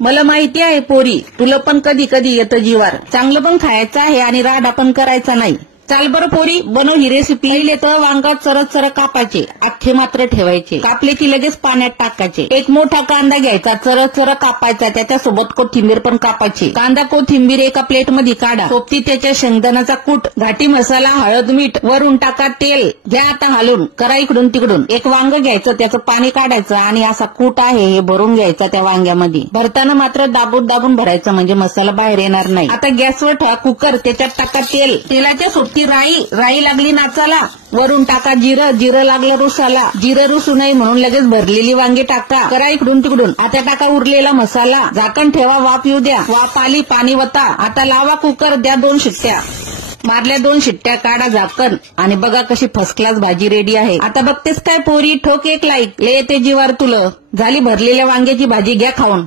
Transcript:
मला माहिती आहे पोरी, तुला पण कधी कधी येतं जीवार. चांगलं पण खायचं आहे आणि राडा पण करायचा नाही. चाल बरं पोरी, बनव ही रेसिपी. पहिले तर वांगा चरत कापायचे, अख्खे मात्र ठेवायचे. कापले की लगेच पाण्यात टाकायचे. एक मोठा कांदा घ्यायचा, चर कापायचा, त्याच्यासोबत कोथिंबीर पण कापायची. कांदा कोथिंबीर एका प्लेट मध्ये काढा. सोबती त्याच्या शेंगदाण्याचा कूट, घाटी मसाला, हळद, मीठ, वरून टाका तेल. घ्या आता हालून, करा इकडून तिकडून. एक वांग घ्यायचं, त्याचं पाणी काढायचं आणि असा कूट आहे हे भरून घ्यायचा त्या वांग्यामध्ये. भरताना मात्र दाबून भरायचं, म्हणजे मसाला बाहेर येणार नाही. आता गॅसवर ठेवा कुकर, त्याच्यात टाका तेल. तेलाच्या सोबती राई लागली नाचाला, वरून टाका जिरं लागलं रुसाला. जिरं रुसू नये म्हणून लगेच भरलेली वांगी टाका. करा इकडून तिकडून. आता टाका उरलेला मसाला. झाकण ठेवा, वाफ येऊ द्या. वाफ आली, पाणी वता. आता लावा कुकर, द्या 2 शिट्ट्या. मारल्या 2 शिट्ट्या, काढा झाकण आणि बघा कशी फर्स्ट क्लास भाजी रेडी आहे. आता बघतेस काय पोरी, ठोक एक लाईक. ले येते जीवार तुला. झाली भरलेल्या वांग्याची भाजी, घ्या खाऊन.